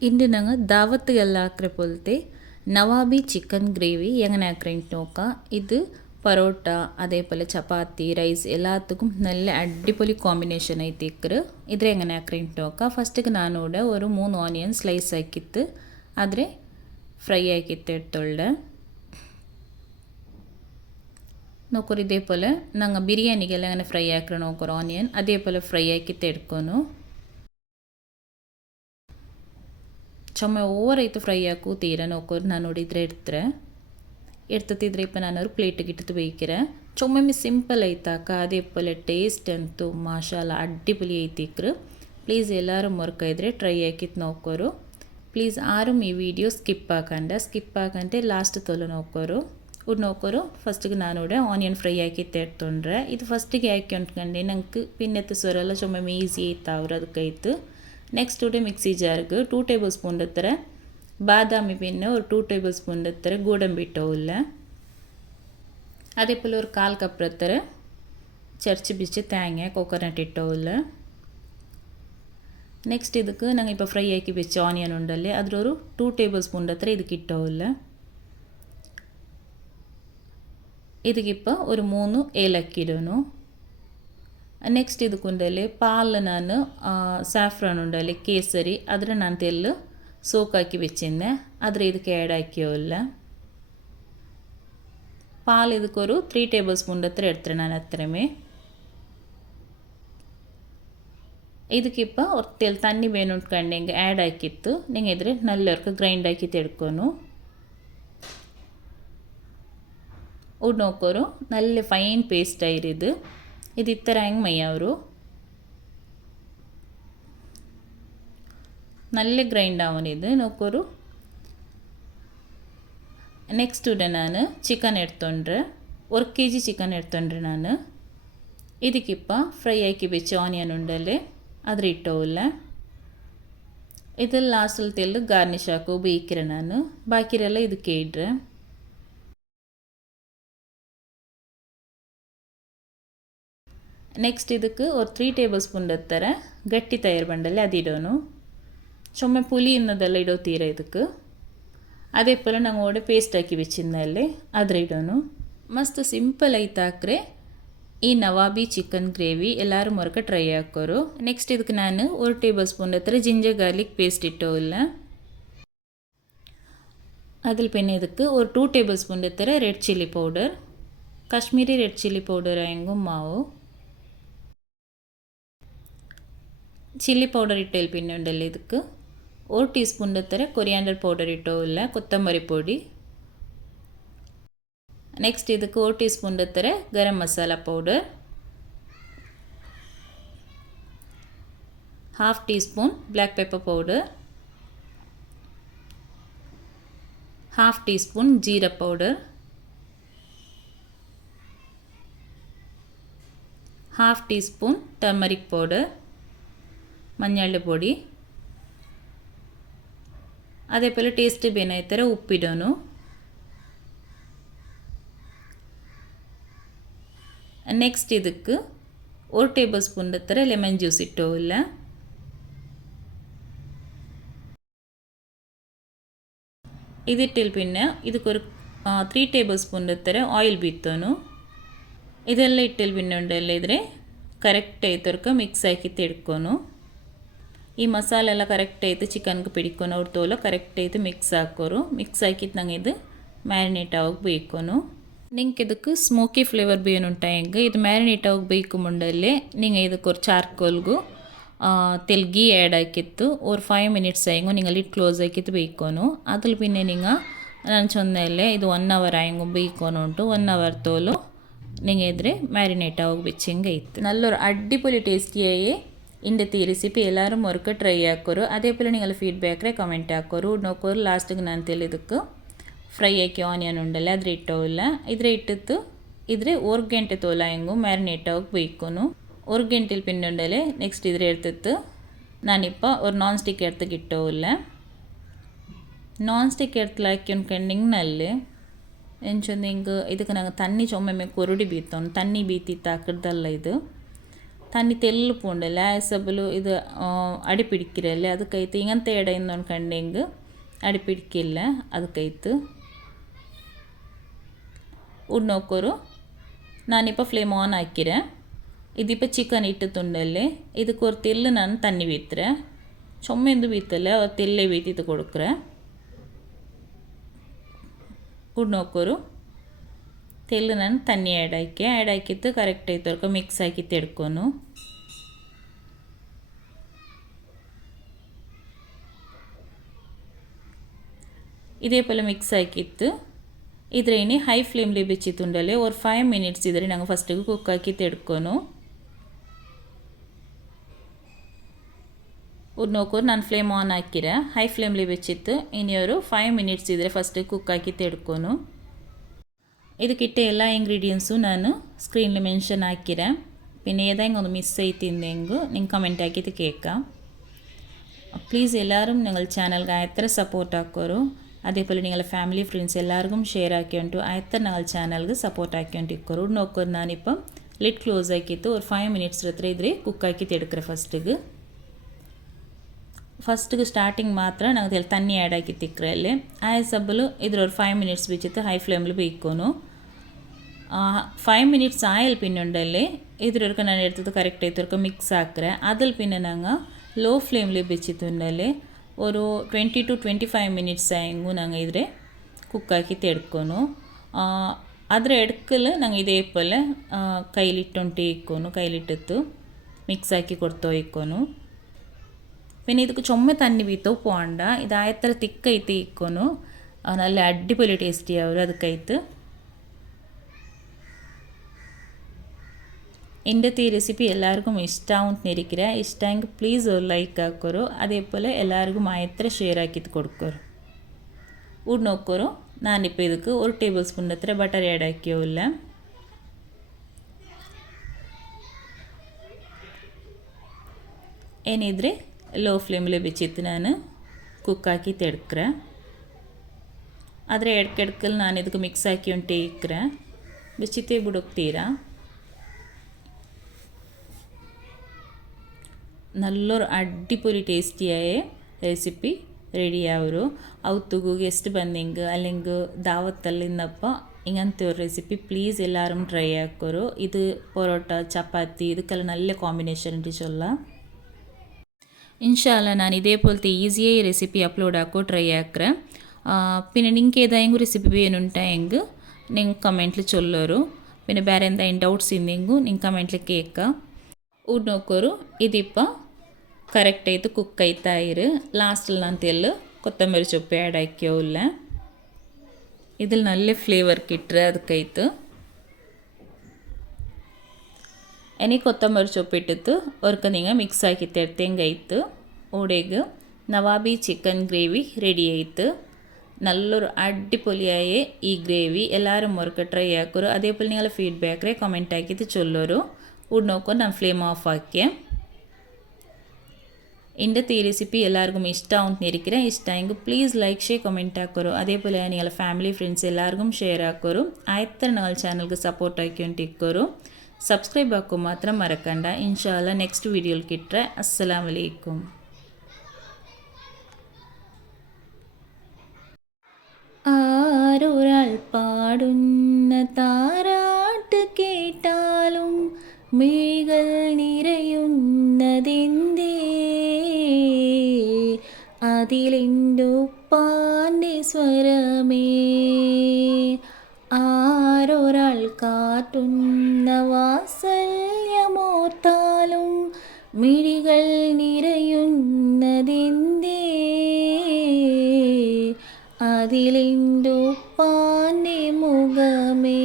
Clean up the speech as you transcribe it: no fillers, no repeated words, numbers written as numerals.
ಇಂದು ನಂಗೆ ದಾವತ್ತಿಗೆಲ್ಲ ಹಾಕ್ರೆ ಪೊಲ್ತೆ Nawabi chicken gravy ಎಂಗನೆ ಹಾಕ್ರೆಂಟ್ ನೋಕ ಇದು ಪರೋಟ അതേപോലെ ಚಪಾತಿ ರೈಸ್ ಎಲ್ಲದಕ್ಕೂ നല്ല അടിപൊളി കോമ്പിനേഷൻ ಐತಿ ಇಕ್ಕರು ಇದ್ರೆ ಎಂಗನೆ ಹಾಕ್ರೆಂಟ್ ನೋಕ ಫಸ್ಟಿಗೆ ನಾನು ഒരു 3 ಆನಿಯನ್ ಸ್ಲೈಸ್ ಹಾಕಿತ್ತು ಆದರೆ ಫ್ರೈ ആക്കിയിട്ട് എടുത്തോളെ നോക്കൊരു ഇതേപോലെ ഞങ്ങൾ ബിരിയാണിಗೆಲ್ಲ അങ്ങനെ ഫ്രൈ ആക്കണം നോക്കൊരു ഓനിയൻ അതേപോലെ ഫ്രൈ ആക്കിയിട്ട് എടുക്കുന്നു ചുമ ഓവറായിട്ട് ഫ്രൈ ആക്കൂ തീരെ നോക്കൊരു ನಾನು ನೋಡಿದರೆ എടുത്തിದ್ರೆ ಇಪ್ಪ ನಾನು ഒരു ಪ್ಲೇಟಿಗೆ ಇಟ್ಟು ಬೇಯಿக்கிறೆ ಚೊಮ್ಮೆ ಸಿಂಪಲ್ ಐತಾಕ അതേപോലെ ಟೇಸ್ಟ್ ಅಂತೂ ಮಾಶಾಲ್ಲ ಅಡ್ಡಿಪೊಲಿ ಐತಿಕ್ರು ಪ್ಲೀಸ್ ಎಲ್ಲರೂ ಮೊರ್ಕ ಇದ್ರೆ ಟ್ರೈ ಆಕಿತ್ತು ನೋಕೋರು ಪ್ಲೀಸ್ ಆരും ಈ ವಿಡಿಯೋ ಸ್ಕಿಪ್ ಆಕಂಡೆ ಲಾಸ್ಟ್ ತೊಲು ನೋಕೋರು ನೋಕೋರು ಫಸ್ಟಿಗೆ ನಾನು ಆನಿಯನ್ ಫ್ರೈ ಆಕಿತ್ತು ಎಡ್ತೊಂಡ್ರೆ ಇದು ಫಸ್ಟಿಗೆ ಹಾಕಿ ಅಂಟ್ಕೊಂಡೆ ನಂಗೆ ಪಿನ್ನೆತ್ತು ಸ್ವರೆಲ್ಲ ಚೊಮ್ಮೆ ಈಸಿ ಐತಾವ್ರು ಅದಕ್ಕೈತು ನೆಕ್ಸ್ಟ್ ಮಿಕ್ಸಿ ಜಾರ್ಗೆ 2 ಟೇಬಲ್ ಸ್ಪೂನ್ ಇರ್ತಾರೆ ಬಾದಾಮಿ ಪಿನ್ನು ஒரு 2 ಟೇಬಲ್ ಸ್ಪೂನ್ ಇರ್ತಾರೆ ಗೋಡಂಬಿ ಇಟ್ಟವಿಲ್ಲ അതേപോലെ ഒരു 1/4 കപ്പ് ഇರ್ತಾರೆ ಚರ್ಚಿ ಬಿಚ್ಚಿ ತೇಂಗೆ ಕೊಕೊನಟ್ ಇಟ್ಟವಿಲ್ಲ ನೆಕ್ಸ್ಟ್ ಇದಕ್ಕೆ ನಂಗೆ ഇപ്പോൾ ಫ್ರೈ ಆಕಿ ಬೆಚ್ಚ ಆನಿಯನ್ ಉಂಡಲ್ಲಿ ಅದ್ರೊರು 2 ಟೇಬಲ್ ಸ್ಪೂನ್ ಇರ್ತಾರೆ ಇದಕ್ಕೆ ಇಟ್ಟವಿಲ್ಲ ಇದಕ್ಕಿപ്പോൾ ഒരു 3 ഏലക്ക ഇടുന്നു ನೆಕ್ಸ್ಟ್ ಇದಕ್ಕುಂಡಲ್ಲಿ ಪಾಲು ನಾನು ಸ್ಯಾಫ್ರಾನ್ ಉಂಡಲ್ಲಿ ಕೇಸರಿ ಅದರ ನಾನು ತೆಲ್ಲು ಸೋಕಾಕಿ വെച്ചിരുന്നെ ಆದರೆ ಇದಕ್ಕೆ ಆ್ಯಡ್ ആക്കിയോല്ല പാൽ ಇದಕ್కొരു 3 ಟೇಬಲ್ ಸ್ಪೂನ್ ಹತ್ರ എടുത്തിട്ട് ನಾನು അത്രമേ ಇದಕ್ಕಿപ്പോൾ ഒറ്റൽ തണ്ണി വേണുಟ್ಕೊಂಡು ಹಿಂಗೆ ಆ್ಯಡ್ ആക്കിತ್ತು നിങ്ങൾ ಇದ್ರೆ നല്ലവർക്ക് ಗ್ರೈಂಡ್ ആക്കിയിട്ട് എടുക്കുന്നു ಉಡ್ ನೋಕೋರು നല്ല ಫೈನ್ ಪೇಸ್ಟ್ ಆಯಿರಿದು ಇದು ಇತ್ತರ ಹೆಂಗೆ ಮೈಯವರು നല്ല ഗ്രൈൻഡ് ആവുന്നിത് നോക്കൊരു ನೆಕ್ಸ್ಟ್ ನಾನು ಚಿಕನ್ ಎಡ್ತೊಂಡ್ರೆ 1 kg ಚಿಕನ್ ಎಡ್ತೊಂಡ್ರೆ ನಾನು ಇದಕ್ಕಿಪ್ಪ ಫ್ರೈ ಆಕಿ ಬೆಚ್ಚ ಆನಿಯನ್ ಉಂಡಲ್ಲಿ ಅದ್ರ ಇಟ್ಟೋಲ್ಲ ಇದೆಲ್ಲ ಲಾಸ್ಟಲ್ಲಿ ತೆಲ್ಲು ಗಾರ್ನಿಶ್ ಹಾಕು ಬೇಯ್ಕಿರೆ ನಾನು ಬಾಕಿರೆಲ್ಲ ಇದಕ್ಕೆ ಇಡ್ರೆ ನೆಕ್ಸ್ಟ್ ಇದಕ್ಕೆ ஒரு 3 ಟೇಬಲ್ ಸ್ಪೂನ್ ಇರ್ತಾರೆ ಗಟ್ಟಿ ತಯಾರು ಬಂಡಲ್ಲಿ ಅದಿಡೋನು ചുമ പുളി എന്നതെല്ലാം ഇടോ തീരെ ಇದಕ್ಕೆ അതേപോലെ ഞങ്ങളോട് പേസ്റ്റ് ആക്കി വെച്ചിരുന്നല്ലേ അതിടണു ಮಸ್ತ್ ಸಿಂಪಲ್ ಐತಾಕ್ರೆ ಈ ನವಾಬಿ ಚಿಕನ್ ಗ್ರೇವಿ ಎಲ್ಲರೂ ಮೊರಕ ಟ್ರೈ ಹಾಕೋರು ನೆಕ್ಸ್ಟ್ ಇದಕ್ಕೆ ನಾನು 1 ಟೇಬಲ್ ಸ್ಪೂನ್ ಹತ್ರ ಜಿಂಜರ್ ಗಾರ್ಲಿಕ್ ಪೇಸ್ಟ್ ಇಟ್ಟೋಲ್ಲ അതിൽ പിന്നെ ಇದಕ್ಕೆ ഒരു 2 ಟೇಬಲ್ ಸ್ಪೂನ್ ಹತ್ರ red chilli powder Kashmiri red chilli powder ಹೆಂಗು ಮಾವು ಚಿಲ್ಲಿ ಪೌಡರ್ ಇಟ್ಟಲ್ಲಿ പിന്നെ ഉണ്ടല്ലോ ಇದಕ್ಕೆ 1 ಟೀ ಸ್ಪೂನ್ ಹತ್ರ ಕೊರಿಯಾಂಡರ್ ಪೌಡರ್ ಇಟ್ಟೋಲ್ಲ ಕೊತ್ತಂಬರಿ ಪುಡಿ ನೆಕ್ಸ್ಟ್ ಇದಕ್ಕೆ 1 ಟೀ ಸ್ಪೂನ್ ಹತ್ರ garam masala powder 1/2 teaspoon black pepper powder 1/2 teaspoon jeera powder 1/2 teaspoon turmeric powder മഞ്ഞളുടെ പൊടി അതേപോലെ ടേസ്റ്റ് ಬೇನಾಯ್ತರ ಉಪ್ಪಿಡೋನು ನೆಕ್ಸ್ಟ್ ಇದಕ್ಕೆ 1 ಟೇಬಲ್ ಸ್ಪೂನ್ ಹತ್ರ ಲೆಮನ್ ಜ್ಯೂಸ್ ಇಟ್ಟೋಲ್ಲ ഇതിട്ടിൽ പിന്നെ ಇದಕ್కొരു 3 ಟೇಬಲ್ ಸ್ಪೂನ್ ಹತ್ರ ಆಯಿಲ್ ಬಿತ್ತೋನು ಇದೆಲ್ಲ ಇಟ್ಟಿಲ್ പിന്നെ ഉണ്ടല്ലേ ಇದ್ರೆ ಕರೆಕ್ಟ್ ಐತರ್ಕ ಮಿಕ್ಸ್ ಆಕಿತ್ತು ಎಡ್ಕೋನು ಈ ಮಸಾಲೆ ಎಲ್ಲ ಕರೆಕ್ಟ್ ಐತೆ ಚಿಕನ್ಗೆ ಪಿಡಿಕೊಂಡು ಅವ್ರ ತೋಲ ಕರೆಕ್ಟ್ ಐತೆ ಮಿಕ್ಸ್ ಹಾಕೋರು ಮಿಕ್ಸ್ ಹಾಕಿತ್ತು ನಂಗೆ ಇದು ಮ್ಯಾರಿನೇಟ್ ಆಗಿ ಬೇಯ್ಕೊನು ನಿಂಗೆ ಇದಕ್ಕೆ ಸ್ಮೋಕಿ ಫ್ಲೇವರ್ ಬೇನುಂಟ ಹೆಂಗೆ ಇದು ಮ್ಯಾರಿನೇಟ್ ಆಗಿ ಬೇಯ್ಕು ಮುಂಡಲ್ಲಿ ನಿಂಗೆ ಇದಕ್ಕೆ ஒரு ಚಾರ್ಕೋಲ್ಗು ತೆಲ್ಗಿ ಆ್ಯಡ್ ಆಕಿತ್ತು ஒரு 5 ಮಿನಿಟ್ಸ್ ಆಯ್ಗು ನಿಂಗೆ ಲಿಡ್ ಕ್ಲೋಸ್ ಆಕಿತ್ತು ಬೇಯ್ಕೊನು ಅದ್ರಲ್ಲಿ പിന്നെ ನಿಂಗೆ ನಾನು ಚೊಂದಲ್ಲೇ ಇದು 1 ಅವರ್ ಆಯ್ಗು ಬೇಯ್ಕೊನು ಉಂಟು 1 ಅವರ್ ತೋಲು ನಿಂಗೆ ಇದ್ರೆ ಮ್ಯಾರಿನೇಟ್ ಆಗಿ ಬೆಚ್ಚಂಗೆ ಐತೆ നല്ലൊരു അടിപൊളി ടേസ്റ്റിയായി ഇന്നത്തെ ഈ റെസിപ്പി എല്ലാവരും മുറുക്കെ ട്രൈ ആക്കോരു അതേപോലെ നിങ്ങൾ ഫീഡ്ബാക്കിൽ കമൻറ്റ് ആക്കോരു നോക്കോರು ಲಾಸ್ಟಿಗೆ ನಾನು ತೆಲಿದಕ್ಕೆ ಫ್ರೈ ಆಕಿ ಆನಿಯನ್ ಉಂಡಲ್ಲ ಅದ್ರ ಇಟ್ಟೋಲ್ಲ ಇದ್ರೆ ಇಟ್ಟಿತ್ತು ಇದ್ರೆ 1 ಗಂಟೆ ತೋಲ ಹೆಂಗು ಮ್ಯಾರಿನೇಟ್ ಆಗಿ ಬೇಯ್ಕೊನು 1 ಗಂಟೆಲಿ പിന്നെ ഉണ്ടല്ലേ ನೆಕ್ಸ್ಟ್ ಇದ್ರೆ എടുത്തിട്ട് ನಾನಿಪ್ಪ ഒരു നോൺ സ്റ്റിക്ക് എടുത്ത് ഇട്ടോല്ല നോൺ സ്റ്റിക്ക് എടുത്തിലാക്കി ഉൺകണ്ടിങ്ങನಲ್ಲಿ ಎಂಚೊಂದು ಹಿಂಗೆ ಇದಕ್ಕೆ ನಂಗೆ ತಣ್ಣಿ ಚೊಮ್ಮೆ ಕೊರುಡಿ ಬೀತವನು ತಣ್ಣಿ ಬೀತಿತ್ತು ಹಾಕಿಡ್ದಲ್ಲ ಇದು തന്നി തെല്ലുപ്പുണ്ടല്ലേ ആയസബിൽ ഇത് അടിപ്പിടിക്കില്ലല്ലേ അത് കൈത്ത് ഇങ്ങനത്തെ ഇടയിൽ കണ്ടെങ്കിൽ അടിപ്പിടിക്കില്ല അത് കൈത്ത് ಉಡ್ ನೋಕೋರು ನಾನಿപ്പോൾ ಫ್ಲೇಮ್ ಆನ್ ಹಾಕಿರೆ ഇതിപ്പോൾ ചിക്കൻ ഇട്ടിട്ടുണ്ടല്ലേ ಇದಕ್ಕೆ ഒരു തെല്ല് ನಾನು തന്നി വീത്തരെ ചുമ്മെന്ത് വീത്തല്ലേ ഒരു തെല്ലേ വീത്തിട്ട് കൊടുക്കറേ ಉಡ್ ನೋಕೋರು ತೆಲ್ಲು ನಾನು ತನ್ನಿ ಆ್ಯಡ್ ಹಾಕಿತ್ತು ಕರೆಕ್ಟ್ ಆಯ್ತು ಮಿಕ್ಸ್ ಹಾಕಿತ್ತು ಎಡ್ಕೊನು ഇതേപോലെ മിക്സ് ആക്കിയിട്ട് ഇതിനെ ഹൈ ഫ്ലെയിമിൽ വെച്ചിട്ടുണ്ടല്ലേ ഒരു 5 മിനിറ്റ്സ് ഇതിനെ ഞങ്ങൾ ഫസ്റ്റ് കുക്ക് ആക്കിയിട്ട് എടുക്കുന്നു നോക്കൂ ನಾನು ಫ್ಲೇಮ್ ಆನ್ ಹಾಕಿರೆ ಹೈ ಫ್ಲೇಮಲ್ಲಿ വെച്ചിട്ട് ഇനി ഒരു 5 മിനിറ്റ്സ് ഇതിനെ ഫസ്റ്റ് കുക്ക് ആക്കിയിട്ട് എടുക്കുന്നു ಇದಕ್ಕಿಟ್ಟ ಎಲ್ಲ ಇಂಗ್ರೀಡಿಯೆಂಟ್ಸು ನಾನು ಸ್ಕ್ರೀನಲ್ಲಿ ಮೆನ್ಷನ್ ಹಾಕಿರೆ പിന്നെ ഏതെങ്കിലും ഒന്ന് മിസ് ചെയ്തിട്ടുണ്ടെങ്കിൽ നിങ്ങൾ കമൻറ്റ് ആക്കിയിട്ട് കേൾക്കാം പ്ലീസ് എല്ലാവരും നിങ്ങൾ ചാനൽಗೆ എത്ര സപ്പോർട്ട് ആക്കോರು അതേപോലെ നിങ്ങളുടെ ഫാമിലി ഫ്രണ്ട്സ് എല്ലാവർക്കും ഷെയർ ആക്കിയിട്ട് എത്ര ഞങ്ങൾ ചാനൽಗೆ സപ്പോർട്ട് ആക്കിയിട്ട് ഇക്കോರು നോക്കോರು ನಾನಿപ്പം ಲಿಡ್ ಕ್ಲೋಸ್ ಆಕಿತ್ತು ഒരു 5 മിനിറ്റ്സ് ಹತ್ರ ಇದ್ರೆ ಕುಕ್ ಆಕಿತ್ತು എടുക്കರೆ ಫಸ್ಟಿಗೆ ಸ್ಟಾರ್ಟಿಂಗ್ ಮಾತ್ರ ನಾವು ತಣ್ಣಿ ಆ್ಯಡ್ ಆಕಿತ್ತು ಇಕ್ಕರಲ್ಲಿ ಆಯ ಸಬ್ಬಲು ಇದ್ರ ഒരു 5 മിനിറ്റ്സ് വെച്ചിട്ട് ഹൈ ഫ്ലെയിമിൽ ಬೇಯಿಕೋನು 5 മിനിറ്റ്സ് ആയാൽ പിന്നെ ഉണ്ടല്ലേ ഇതിലൊരുക്ക ನಾನು എടുത്തത് കറക്റ്റ് ആയിട്ടൊരുക്ക മിക്സ് ആക്കರೆ അതിൽ പിന്നെ ഞങ്ങൾ ലോ ഫ്ലെയിമിൽ വെച്ചിട്ടുണ്ടല്ലേ ഒരു 20 to 25 മിനിറ്റ്സ് ആയെങ്കിൽ ഞങ്ങൾ ഇതിരെ കുക്കാക്കിയിട്ട് എടുക്കുന്നു ಅದರ ಎಡ್ಕಲ್ ನಂಗೆ ಇದೇಪಲೆ ಕೈಲಿಟ್ಟೊಂಟು ಇಕ್ಕೋನು ಕೈಲಿಟ್ಟಿತ್ತು ಮಿಕ್ಸ್ ಹಾಕಿ ಕೊಡ್ತೋ ಇಕ್ಕೋನು പിന്നെ ಇದಕ್ಕೆ ചുമ്മ തന്നി വീത്തോ പോണ്ട ഇതായത്ര തിക്കൈത്ത് ഇക്കോನು നല്ല അടിപൊളി ടേസ്റ്റി ആവും ಅದಕ್ಕೈത്ത് എൻ്റെ ഈ റെസിപ്പി എല്ലാവർക്കും ഇഷ്ടമാവുന്നിരിക്കില്ല ഇഷ്ടമെങ്കിൽ പ്ലീസ് ഒരു ലൈക്ക് ആക്കോರು അതേപോലെ എല്ലാവർക്കും എത്ര ഷെയർ ആക്കിയിട്ട് കൊടുക്കോರು ಉಡ್ ನೋಕೋರು ನಾನಿപ്പോൾ ಇದಕ್ಕೆ 1 ಟೇಬಲ್ ಸ್ಪೂನ್ ಹತ್ರ ಬಟರ್ ಆ್ಯಡ್ ಹಾಕಿಯೋಲ್ಲ ಏನಿದ್ರೆ ಲೋ ಫ್ಲೇಮಲ್ಲಿ വെച്ചിട്ട് ನಾನು ಕುಕ್ ಹಾಕಿಟ್ಟು എടുക്കರೆ ಆದರೆ ಎಡ್ಕೆಡ್ಕಲ್ಲಿ ನಾನು ಇದಕ್ಕೆ ಮಿಕ್ಸ್ ಹಾಕಿ ಉಂಟೆ ಇಕ್ಕರೆ വെച്ചിട്ടേ ಬಿಡೋಗ್ತೀರಾ നല്ലൊരു അടിപൊളി ടേസ്റ്റിയായ റെസിപ്പി റെഡിയാവും ഔത്തുകു ഗസ്റ്റ് ಬಂದೆಂಗೆ അല്ലെങ്കിൽ ദാവത്തಲ್ಲಿ ഇന്നപ്പോൾ ഇങ്ങനത്തെ ഒരു റെസിപ്പി പ്ലീസ് എല്ലാവരും ട്രൈ ആക്കോರು ഇത് പൊറോട്ട ചപ്പാത്തി ಇದಕ್ಕೆಲ್ಲ നല്ല കോമ്പിനേഷൻ ഉണ്ട് ചൊല്ലാം ഇൻഷാല്ല ഞാൻ ഇതേപോലത്തെ ഈസിയായി റെസിപ്പി അപ്ലോഡ് ആക്കോ ട്രൈ ആക്കറെ പിന്നെ നിങ്ങൾക്ക് ഏതായെങ്കിലും റെസിപ്പി വേணுಂಟಾയെങ്കിൽ നിങ്ങൾ കമൻറ്റിൽ ചൊല്ലോರು പിന്നെ ಬೇರೆ എന്തെങ്കിലും ಡೌಟ್ಸ್ ಇದ್ದಂಗೂ നിങ്ങൾ കമൻറ്റിൽ കേൾക്കാം ಉಡ್ ನೋಕೋರು ഇതിപ്പോൾ ಕರೆಕ್ಟ್ ಆಯಿತು ಕುಕ್ ಆಯ್ತಾ ಇರು ಲಾಸ್ಟಲ್ಲಿ ನಾನು ತೆಲ್ಲು ಕೊತ್ತಂಬರಿ ಸೊಪ್ಪು ಆ್ಯಡ್ ಹಾಕ್ಯೋಲ್ಲ ಇದ್ರಲ್ಲಿ നല്ല ಫ್ಲೇವರ್ കിಟ್ಟರೆ ಅದಕ್ಕೈತು ഇനി കൊത്തമ്പരി ചൊപ്പിട്ടിട്ട് ഒരിക്കൽ നിങ്ങൾ മിക്സ് ആക്കി തെങ്ങായിത്ത് ഓടേക്ക് നവാബി ചിക്കൻ ഗ്രേവി റെഡി ആയിത്ത് നല്ലൊരു അടിപൊളിയായ ഈ ഗ്രേവി എല്ലാവരും ഒരിക്കൽ ട്രൈ ആക്കോರು അതേപോലെ നിങ്ങളുടെ ഫീഡ്ബാക്ക് കമൻറ്റ് ആക്കിയിട്ട് ചൊല്ലോರು ഉഡ് നോക്കോ ഞാൻ ഫ്ലെയിം ഓഫ് ആക്കിയേ എൻ്റെ ഈ റെസിപ്പി എല്ലാവർക്കും ഇഷ്ടമാവുന്നിരിക്കില്ല ഇഷ്ടമെങ്കിൽ പ്ലീസ് ലൈക്ക് ഷെയർ കമൻറ്റ് ആക്കോರು അതേപോലെ നിങ്ങളുടെ ഫാമിലി ഫ്രണ്ട്സ് എല്ലാവർക്കും ഷെയർ ആക്കോರು എത്ര ഞങ്ങൾ ചാനൽಗೆ സപ്പോർട്ട് ആക്കിക്കൊണ്ടിരിക്കോರು സബ്സ്ക്രൈബ് ആക്കോ മാത്രം മറക്കണ്ട ഇൻഷാല്ല നെക്സ്റ്റ് വീഡിയോയിൽ കിട്ടേ അസ്സലാമു അലൈക്കും ആരൊരാൾ പാടുന്ന താരാട്ട് കേട്ടാലും മിഴികൾ നിറയുന്നതെന്തേ അതിലെൻ്റുപ്പാൻ്റെ സ്വരമേ ആരൊരാൾ കാട്ടുന്ന വാത്സല്യമോർത്താലും മിഴികൾ നിറയുന്നതെന്തേ അതിലെൻ്റുപ്പാൻ്റെ മുഖമേ